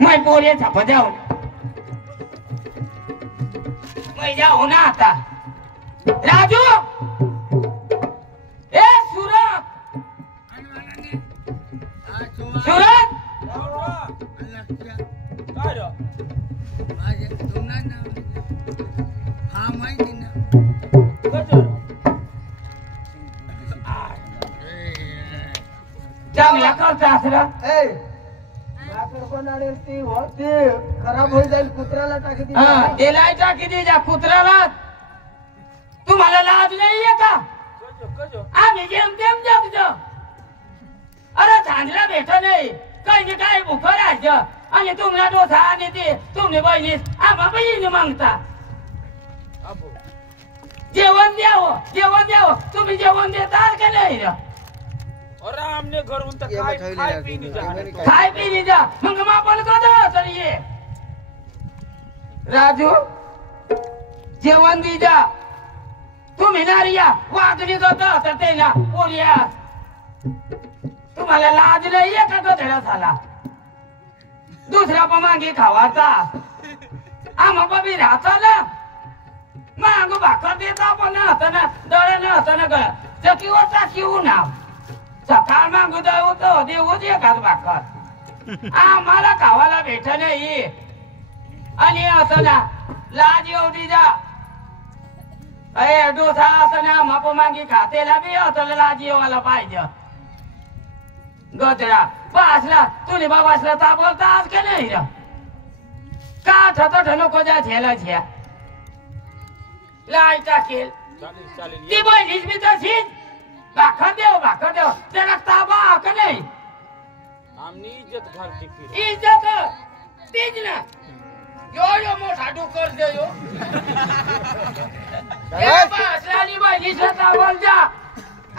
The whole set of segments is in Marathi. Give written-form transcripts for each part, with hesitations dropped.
मै पोरे छाप जाऊन मै जाऊ ना आता राजू ए सुरत सुरत चांगला करता असला खराब होई जाईल कुत्र्याला टाकी दे. त्याला टाकी दे जा कुत्र्याला. तुम्हाला लाज नाही आहे का? आम्ही जेम तेम जगतो. अरे झांजला भेट नाही काही काय भूक राहायचं आणि तुम्हाला डोसा आणि ते तुम्ही बहिणीस आम्हा बहिणी मागता. जेवण द्यावं तुम्ही जेवण देता का नाही? और हमने घर उन तक खाई पी नहीं जा मग मापन कदा तर ये राजू जेवण दी जा तुम्ही नारिया वागणी करता तर ते ना पोलिया तुम्हाला लाज नाही आहे का गधडा झाला दुसरा पण मागे खावाचा आम्हा बी राहता ना मागं भाकर देता पण ना दळे न असताना गळा चकीवर टाकीऊ ना सकाळ मागू होतो देऊ दे का भाकर आम्हाला खावायला भेट नाही आणि असं ना लाज येऊ दे जा अरे डोसा असं ना माप मागी खातेला बी असं लाज येवायला पाहिजे गजरा बसला तुले बाबासला ता बोलता आज का नाही का ठतो नको जा झेला झ्या लाज टाकेल ती बहिणीच मी तशीच भाकर देव त्याला ताबा का नाही आमनी इज्जत घालते फिर इज्जत तीच ना यो मोठा डोकर दे यो असल्यानी बहिणीचा ताबल जा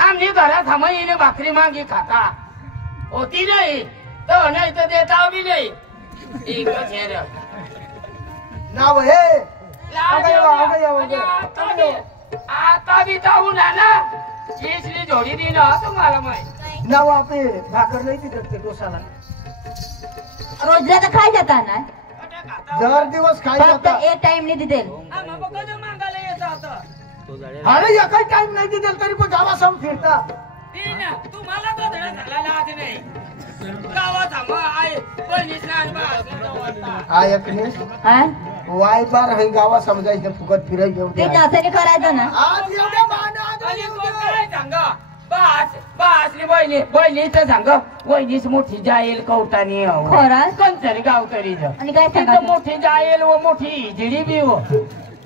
आम्ही घरात हमईने भाकरी मागी खाता होती नाही तर नाही तर देता बी नाही एकच हे नाव हे आता बी जाऊ ना इसली जोडी दी ना तुम्हाला माहिती नाव आपले भाकर नाही तिथे डोसाला रोजला तर खाय जाता ना दर दिवस खाय फक्त जाता एक टाइम नाही दिदेल मागायला येत होतं अरे एकही टाइम नाही दिलेल तरी पण गावा सम फिरता तुम्हाला गधडा झाला लाज नाही गावात आहे बहिणीच नाही एकनेस हा वाय बार हे गावा समजायचं फुकट फिरायचं ते तसं करायचं ना आज एवढ्या माना आणि काय सांगा बासली बहिणीच सांग बहिणीच मोठी जाईल कवटानी खरं कंचरी गावकरी आणि काय तिथं सांगा मोठी जाईल व मोठी इजडी बी हो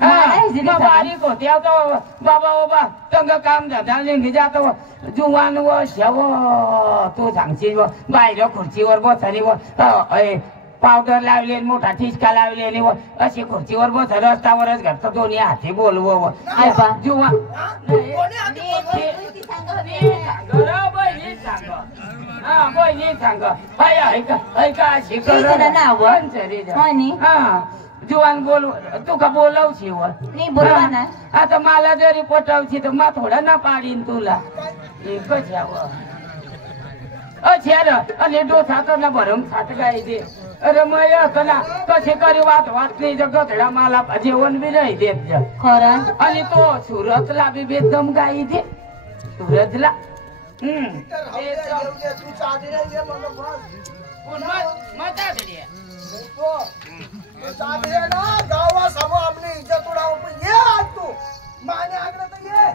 बारीक होती आता बाबा तंग काम धंदा लिंगी जातो जुवान व शेव तू सांगशील व बाहेर खुर्चीवर बसली व पावडर लावले मोठा ठिचका लावले व अशी खुर्चीवर बस रस्त्यावरच घरचं दोन्ही हाती बोलव जुवा बहिणी सांग ऐका अशी जुवान बोल तुका बोलवशी नाही बोलवा ना आता मला जरी पटवशी तर मा थोडा ना पाडीन तुला एकच यावं आणि डोसा तर ना भरून खात काय ते अरे मग असं ना कसे करी वाट नाही गधडा मला जेवण बी नाही देत खरं आणि तो सुरतला बी बेदम गाई दे सुरतला गावा समो आपली इज्जत उडाव पण ये आज तू माने आग्रह तर ये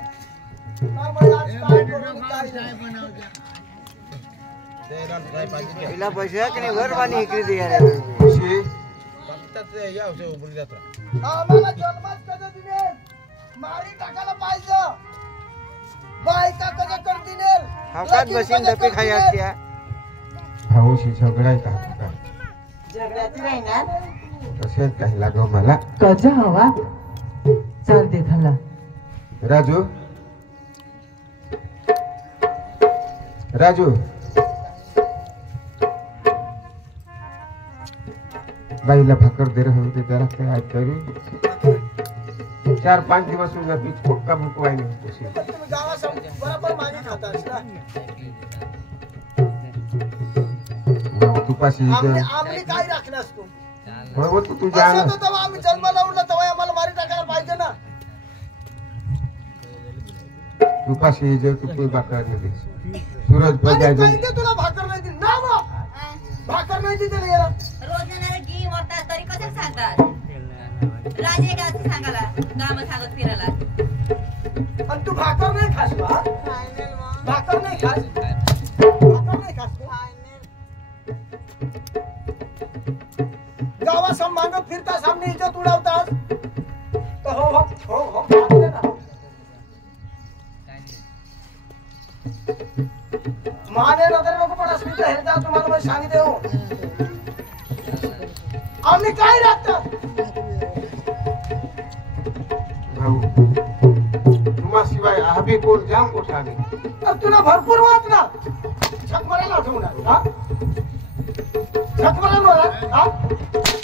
पहिला पैसे की नाही घर पाणी इकडे दे यार आम्हाला जन्मात कधी दिले मारी टाकायला पाहिजे बायका कधी कर दिले हातात बसीन धपे खाई असत्या भाऊशी झगडाय का झगड्याची नाही ना तसेच काही लागव मला कजा हवा चाल दे खाला राजू राजू बाईला भाकर दे रहे होते जरा काय ऐकरी 4-5 दिवस तुझा बीच पक्का बुकवाय नाही तुम्ही गावा समो बरोबर मागे खाता तुपाशी आम्ही काय राखलास तू बरोबर तू तुझ्या असं तर तेव्हा आम्ही जन्माला उठलो तेव्हा आम्हाला मारी टाकायला पाहिजे ना उपाशी जे तू भाकर नाही दे सूरज आणि बजायचं पहिले तुला भाकर नाही दिली ना मग भाकर नाही दिली याला रोज येणारे की मरतात तरी कसे सांगतात राजे का असं सांगायला काम सांगत फिरायला आणि तू भाकर नाही खास बा भाकर नाही खास भाकर नाही खास गावा संभांग फिरता सामने इज्जत उडवतात तर हो हो हो हो भाकरे ना. माने नजर नको पण असली तर हे तुम्हाला मी सांगितले हो आम्ही काय राखतात भाऊ तुम्हा शिवाय आम्ही कोण जाम मोठा नाही तर तुला भरपूर वाट ना छकमराला आठवणार हा छकमराला हा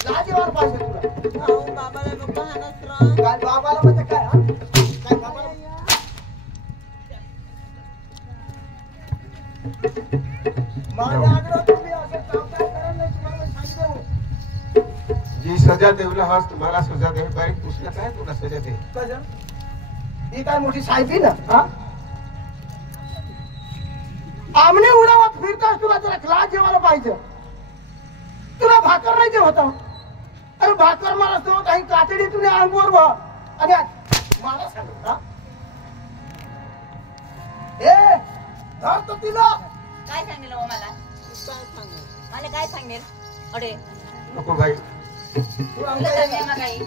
लाजीवार पाहिजे तुला बाबाला बघा हाणत काय बाबाला म्हणजे काय हा काय बाबाला माझ्या आग्रह तुम्ही असं काम काय करायला नाही तुम्हाला मी सांगितलं जी सजा देवला हस तुम्हाला सजा दे बारीक पुसलं काय तुला सजा दे कसं ही काय मोठी साहेबी ना हा आमने उडावत फिरतास तुला जरा क्लास जेवायला पाहिजे तुला भाकर नाही जेवत अरे भाकर मला तो काही कातडी तुने अंगवर बा आणि मला सांग हा ए धर तर तिला काय सांगेल हो मला मला काय सांगेल अरे नको बाई तू तुला आमच्या सांगेल ना काही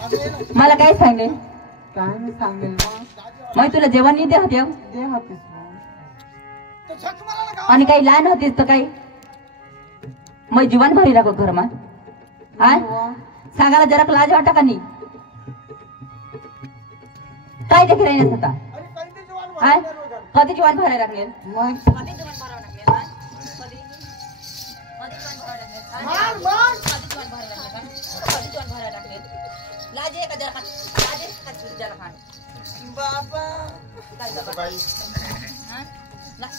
असं ये ना. मला काय सांगेल काय नाही सांगेल मग तुला जेवण नाही देत देव दे हातीस तर छक मारायला गावात आणि काही लहान होतीस तर काही मग जीवन भरी लागो घरमा हा सांगायला जरा लाज वाटा का नाही काय देखील राहिनस आता आणि कैदी जवान हा वाढणार वगैरे. कधी जीवन भरायला लागेल मग कधी जेवण भरावं लागेल हा? कधी जेवण भरावं लागेल हा? मार मार कधी जेवण भरावं लागेल हा? कधी जेवण भरावं लागेल लाज आहे का जरा खा लाज आहे का तुला जरा खा बाबा काय बाबा बाई हा? लाज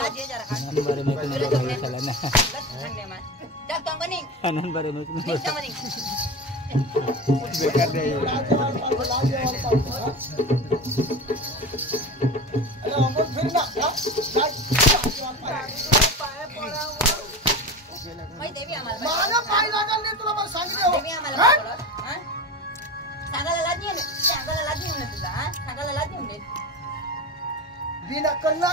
आहे जरा खा तुला जेवण नाही. लाज सांगणे मा. जा तू अंगणी. निघ अंगणी. बेकार नाही लाजवान पाहिजे, लाजवान पाहिजे, हा? अरे अंगोल फिर ना हा? लाजवान पाहिजे. माहिती आहे बी आम्हाला. माझा पाय लागल नाही तुला मला सांगितलं ते बी हो. आम्हाला हा? बोलत, हा? सांगायला लाज नाही आहे. सांगायला लाज नाही आहे तुला हा? सांगायला लाज नाही आहे. बिना कल्ला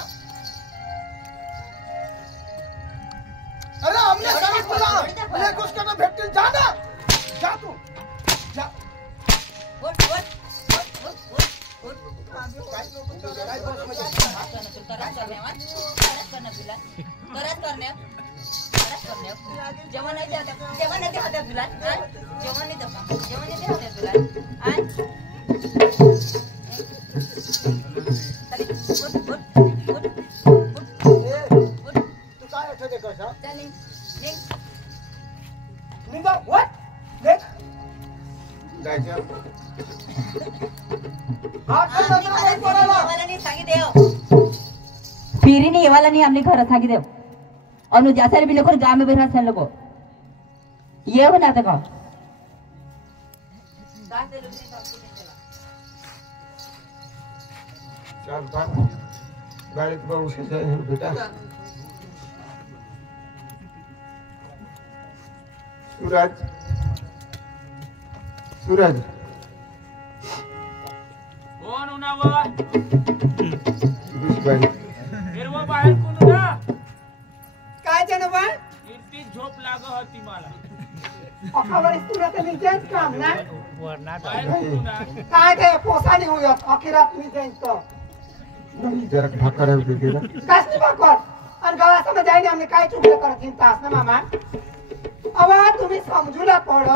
अरे हमने सांगितलं तुला तुला गोष्टीला भेटतील जा ना जा तू जा उठ, उठ, उठ, उठ, उठ, उठ. काय नको काय बस मध्ये कराच करण्या जेवण नाही देत जेवण नाही देत तुला हा? जेवण नाही देत जेवण नाही देत तुला हा? चल, उठ, उठ, उठ, उठ, ए, उठ. तू काय आठवते कसा चल, निघ, निघ. निघा वट देख जायचं हा हा, काय मी नजर मला पडायला मला नाही सांगितलं फिरीने येवाला नहीं हमने घर था देव और जैसे भी लोग गाँव में बैठा सन लोगों ये हो ना तो चाल बाप गाडीत बघू शकता बेटा सूरज सूरज कोण उन्हावं बाई हिरवं बाहेर कोण उन्हा काय त्यानं बाय इतकी झोप लाग होती मला अखावर तुला तर निघेच काम ना बाहेर कोण उन्हा काय काय पोसानी होऊयात अखिरात मी जायचं जरा भाकर आहे दे ना कसली बाकर आणि गावासमोर जायने आम्ही काय चुकलं करत तास ना मामा अवा तुम्ही समजूला पड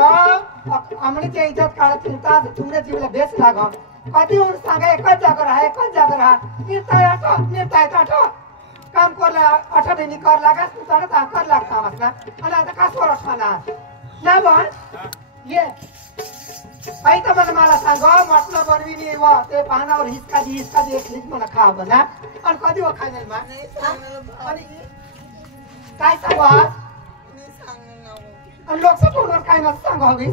आमणीच्या इज्जत काढत चिंतास तुमच्या जीवला बेस लाग कधी होऊन सांगा एकच जागर हा निर्ताय आठो काम करला आठो बेनी कर लागास तू चढत कर लागता आम्हाला आणि आता कासवर असताना ना पण ये आई तर मला सांग म्हटलं बनविनी व ते पानावर हिसका दे एक लिट मला खा बना आणि कधी व खायला मा आणि काय सांगू आज आणि लोकसभा फोनवर काय नसतं सांगू हवी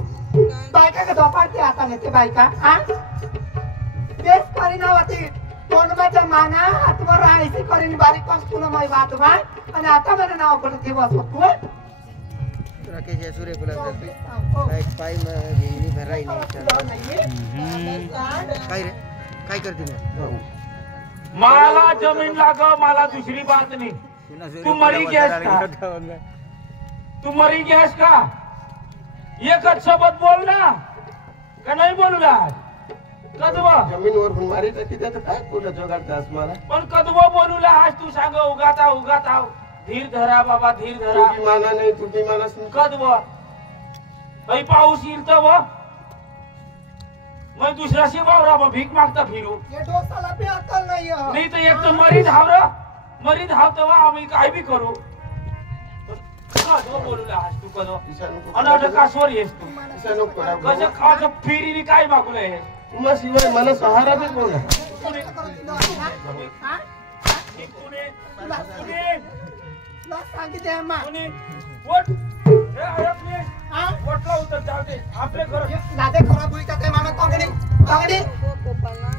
बायका का धोपाडते आता नाही ते बायका हा तेच परिणामाती तोंडबाच्या माना हातवर राहायची करीन बारीक पास तुला माही बात बा आणि आता मला नाव पडत दिवस तू राकेश सूर्य गुलाब एक पाय घेईनी भराई नाही काय रे काय करते ना मला जमीन लाग मला दुसरी बात नाही तू मरी गॅस का तू मरी गॅस का एकच शब्द बोल ना का नाही बोलला कदवा जमीनवर मारीचा की त्याचं काय तुला जोगाडतास मला पण कदवा बोलूला आज तू सांग उगाता धीर धरा बाबा धीर धरा तुझी माना नाही तुझी माना कदवा बाई पाऊस येईल तर व मग दुसऱ्याशी वावरा भीक मागता फिरू हे डोसाला बी अक्कल नाही नाही तर एक तर मरी धावतो आम्ही काय बी करू कदवा बोलूला आज तू कदवा अनाथ कासवर येस तू कसं खास फिरीने काय मागूला हे तुम्हा शिवाय मला सहारा बी कोण तुला सांगितले अम्मा दादे खराब होईल का ते मामा कागडी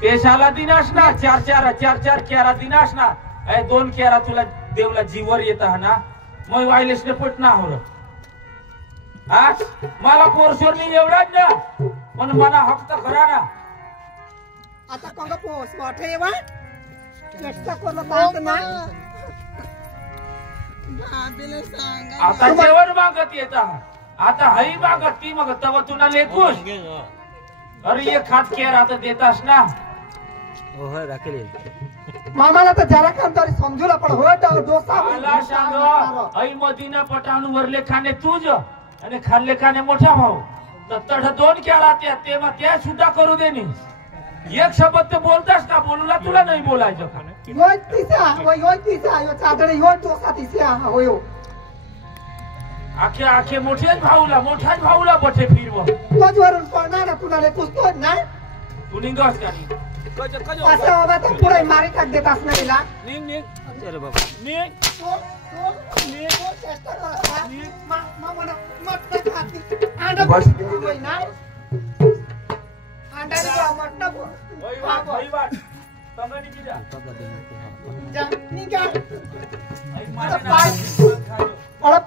पेशाला दिनाश ना चार केरा दिनाश ना 2 केरा तुला देवला जीवर येत ना मग वायलेसने पट ना हो हा मला पोरशोर नाही एवढाच ना पण मला हक तर खरा ना आता कोंग पोस मोठे येवा एक्स्ट्रा करलो तांत ना आता जेवण मागत येत आता हई मागत ती मग तव तुला लेखूस अरे एक हात केरा तर देतास ना हो राखेल मामाला तर जरा काम तरी समजूला पण हो डोसा मला सांग हई मदीना पटाण वरले खाणे तुझ आणि खाल्ले खाणे मोठा भाऊ तर तढ 2 केरा ते मग त्या सुद्धा करू दे नी एक शब्द ते बोलतास ना बोलूला तुला नाही बोलायचं का योय तिसा यो चादडे यो डोसा तिसा होयो आखे मोठाच भाऊला बठे फिरव तोच वरून पडणार ना तुला कुसतो ना तू निघस का नी असं बाबा तर पुढे मारी टाक देत असणार तिला निघ चल बाबा निघ बस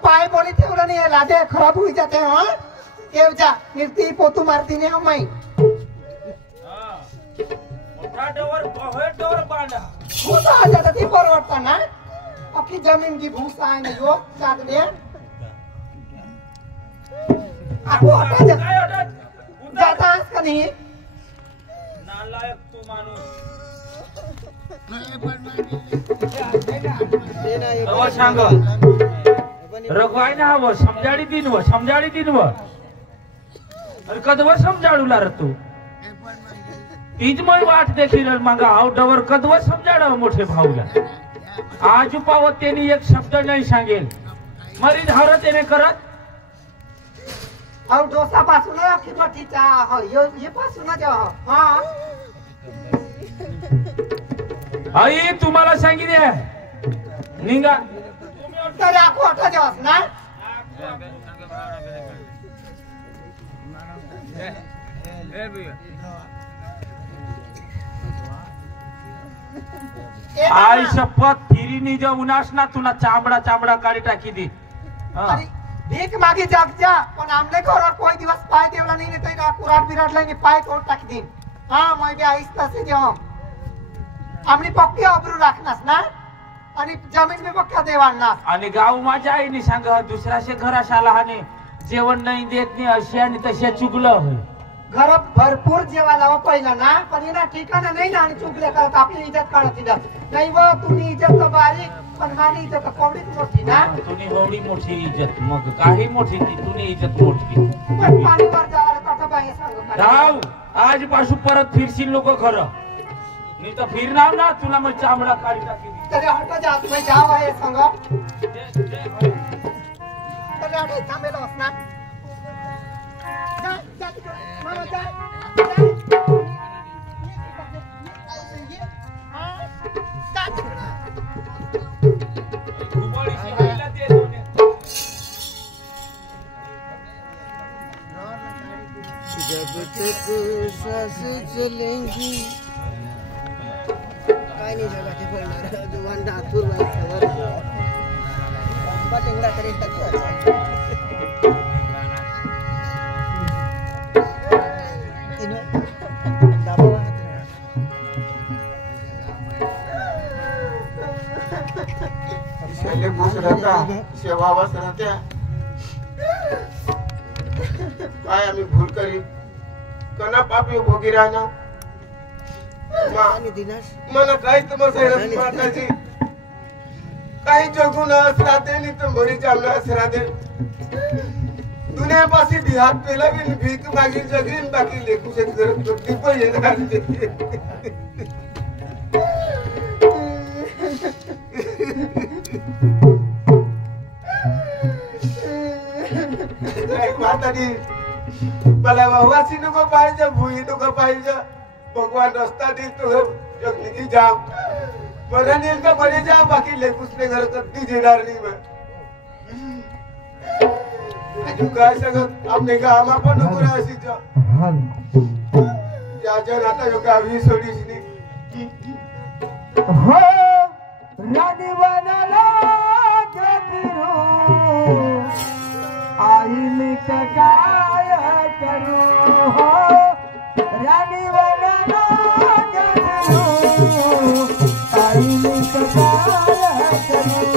पाय बोली ठेवला नाही लादे खराब होई जाते हा केवजा निर्ती पोतू मारती ने हमाई मोठा डोर बांधा भूसा आ जाता ती परवडता ना आपली जमीन की भूसा आहे ना यो चादडे आपको हटा जाता है का नहीं नालायक तू माणूस तवा सांग रघवाय ना हवं समजाडी दिन व अरे कदवा समजाडूला रे तू तीच मग वाट देखील मग आउटडोर कदवा समजाडा मोठे भाऊला आज पावत त्यांनी एक शब्द नाही सांगेल मरी धार त्याने करत और डोसा पासून आपली मोठीचा हो ये पासून जा हा आई तुम्हाला सांगितले निघा तर आपको हटा जास ना आई शपथ फिरीनी जो उनास ना तुला चामडा काढी टाकी दी अरे भीक मागी जागजा पण आमले घर कोई दिवस पाय देवला नाही तर ना कुराट बिराटला नाही पाय तोड टाकी दिन हा मैं बी आईस तसे देव आमनी पक्की अब्रू राखनास ना आणि जमीन बी पक्का देवांना आणि गाव माझ्या आईने सांग दुसऱ्याचे घराशाला हाने जेवण नाही देत नाही अशी आणि तशी चुकलं घर भरपूर जेवायला पहिला ना पण ना ठिकाणा नाही ना आणि चुकले करत आपली इज्जत काढत नाही व तुम्ही इज्जत तर बारीक पण माझी इज्जत तर कवडीच मोठी ना तुम्ही एवढी मोठी इज्जत मग काही मोठी ती तुम्ही इज्जत मोठी पण पाणीवर जावाला ताटा बाई सांगत राव आज पासून परत फिरशील लोक खरं मी तर फिरणार ना तुला मग चामडा काढी टाकी तरी हट जात मैं जाव आहे सांग तरी हट थांबेलो असणार जा मामा जा घुमडीशी राहिला ते दोन्ही तक सांस चलेंगी काय नाही जगाचे पडणार जुवान नाथूर बाई खबर टेंगडा करेल टाकू पहले खुश रहता सेवावास रहत्या काय आम्ही भूल करी कना पापी भोगी राहना आणि दिनाश मला काही तर माताची काही जगून राहते नाही तर मरी जामना राहते दुनियापाशी बिहार पेला बी भीक मागी जगीन बाकी लेखू से दीप येणार माताजी मला वासी नको पाहिजे भुई नको पाहिजे भगवान रस्ता दी तो जगनी जाम बरं नेल तर बरे जा बाकी लेखूसने घर कधी देणार नाही मैं अजून काय सगळं आमने गाव आपण नको राहायची ज्याच्या आता जो गावी सोडीच नाही हो रानी बनाला फिरू आई मी काय करू हो रानी बनाला फिरू आई मी काय करू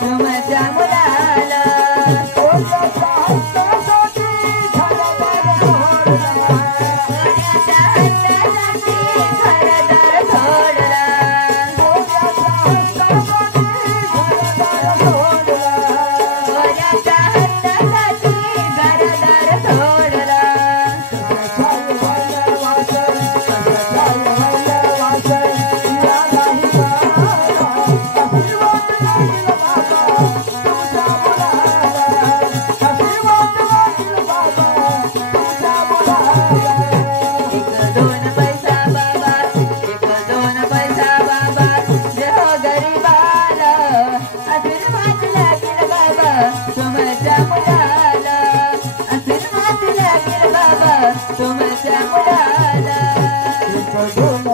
तुमच्या मुलाला मुलाला दोन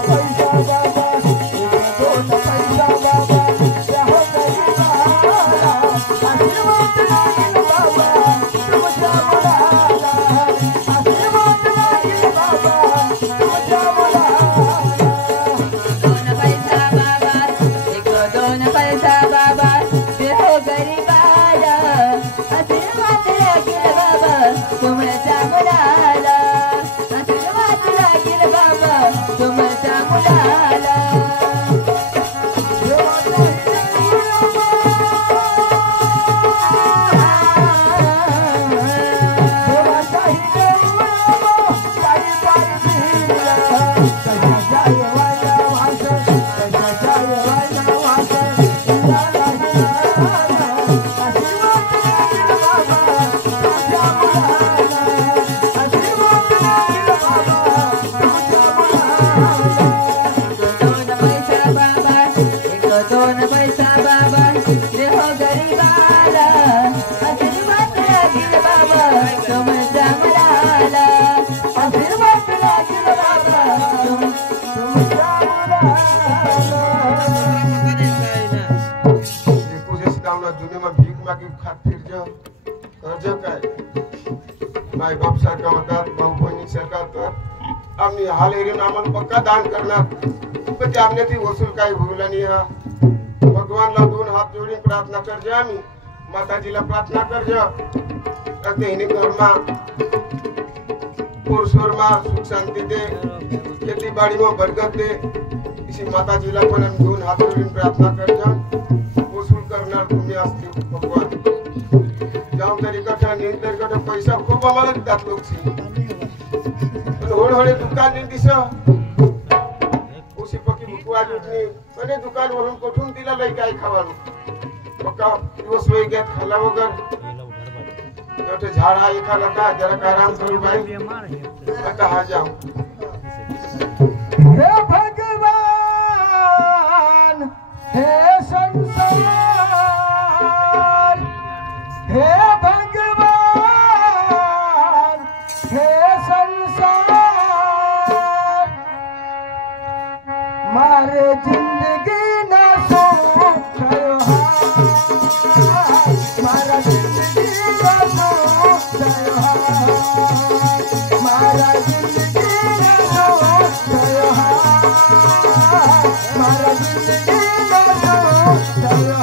पैसा बाबा एक दोन पैसा बाबा ते हो गरीबाला आशीर्वाद लागेल बाबा तुमच्या मुलाला आशीर्वाद लागेल बाबा तुमच्या मुलाला दोन पैसा बाबा एक दोन पैसा बाबा ते हो गरीबाला आशीर्वाद लागेल बाबा तुमच्या मुलाला आशीर्वाद लागेल बाबा तुमच्या भीक मागी खात फिरज कर्ज काय माय बाप सारखा होतात भाऊ बहिणी सारखा होतात आम्ही हाल एरियन आम्हाला पक्का दान करणार पण ते आमने ती वसूल काही होईल आणि भगवानला दोन हात जोडून प्रार्थना करजे आम्ही माताजीला प्रार्थना करज हिने घरमा पुरुषोरमा सुख शांति दे खेती बाड़ी में बरकत दे इसी माताजीला पण हम दोन हात जोडून प्रार्थना करज वसूल करणार तुम्ही असते भगवान जाऊन तरी कठा निंतर कठा पैसा खूप आम्हाला देतात लोक हळूहळू दुकान नाही दिस उशी पक्की भुकवा जुटणी पण दुकान वरून कोठून तिला लई काय खाવાનું पक्का दिवस वेळ घेत खाला वगैरे झाड हा एखादा का जरा आराम करू भाई आता हा जाऊ हे भगवान हे संसार हे भगवान हे संसार मारे जिंदगी ना सुख थयो हाय मारा जिंदगी ना सुख थयो हाय मारा जिंदगी ना सुख थयो हाय मारा जिंदगी ना सुख थयो